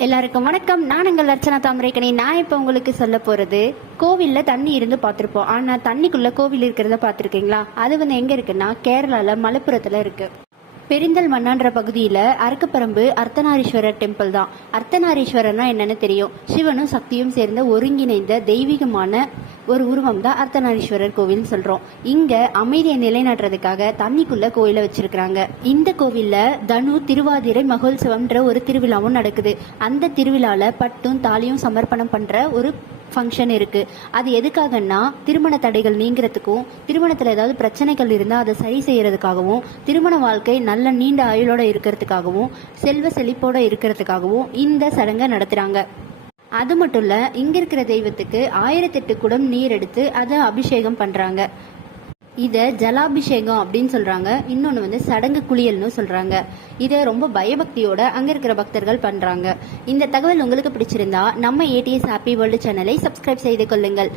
எல்லாருக்கும் வணக்கம். நான் உங்கள் அர்ச்சனா தாமரைக்கணி. நான் இப்போ உங்களுக்கு சொல்ல போகிறது, கோவிலில் தண்ணி இருந்து பார்த்துருப்போம். ஆனால் தண்ணிக்குள்ளே கோவில் இருக்கிறத பார்த்துருக்கீங்களா? அது எங்கே இருக்குன்னா, கேரளாவில் மலப்புரத்தில் இருக்குது. பெரிந்தல் மண்ணான்ற பகுதியில் அறக்கப்பரம்பு அர்த்தநாரீஸ்வரர் டெம்பிள் தான். அர்த்தநாரீஸ்வரர்னா என்னன்னு தெரியும். சிவனும் சக்தியும் சேர்ந்த ஒருங்கிணைந்த தெய்வீகமான ஒரு உருவம் தான் அர்த்தநாரீஸ்வரர் கோவில் சொல்றோம். இங்க அமைதியை நிலைநாட்டுறதுக்காக தண்ணிக்குள்ள கோயிலை வச்சிருக்கிறாங்க. இந்த கோவில்ல தனு திருவாதிரை மகோத்சவம்ன்ற ஒரு திருவிழாவும் நடக்குது. அந்த திருவிழால பட்டும் தாலியும் சமர்ப்பணம் பண்ற ஒரு ஃபங்க்ஷன் இருக்கு. அது எதுக்காகன்னா, திருமண தடைகள் நீங்கிறதுக்கும், திருமணத்தில் ஏதாவது பிரச்சனைகள் இருந்தால் அதை சரி செய்யறதுக்காகவும், திருமண வாழ்க்கை நல்ல நீண்ட ஆயுளோட இருக்கிறதுக்காகவும், செல்வ செழிப்போட இருக்கிறதுக்காகவும் இந்த சடங்கை நடத்துறாங்க. அது மட்டும் இல்ல, இங்க இருக்கிற தெய்வத்துக்கு 1008 குடம் நீர் எடுத்து அதை அபிஷேகம் பண்றாங்க. இதை ஜலாபிஷேகம் அப்படின்னு சொல்றாங்க. இன்னொன்று சடங்கு குளியல்னு சொல்றாங்க. இதை ரொம்ப பயபக்தியோட அங்க இருக்கிற பக்தர்கள் பண்றாங்க. இந்த தகவல் உங்களுக்கு பிடிச்சிருந்தா நம்ம ஏடிஎஸ் ஹாப்பி வேர்ல்டு சேனலை சப்ஸ்கிரைப் செய்து கொள்ளுங்கள்.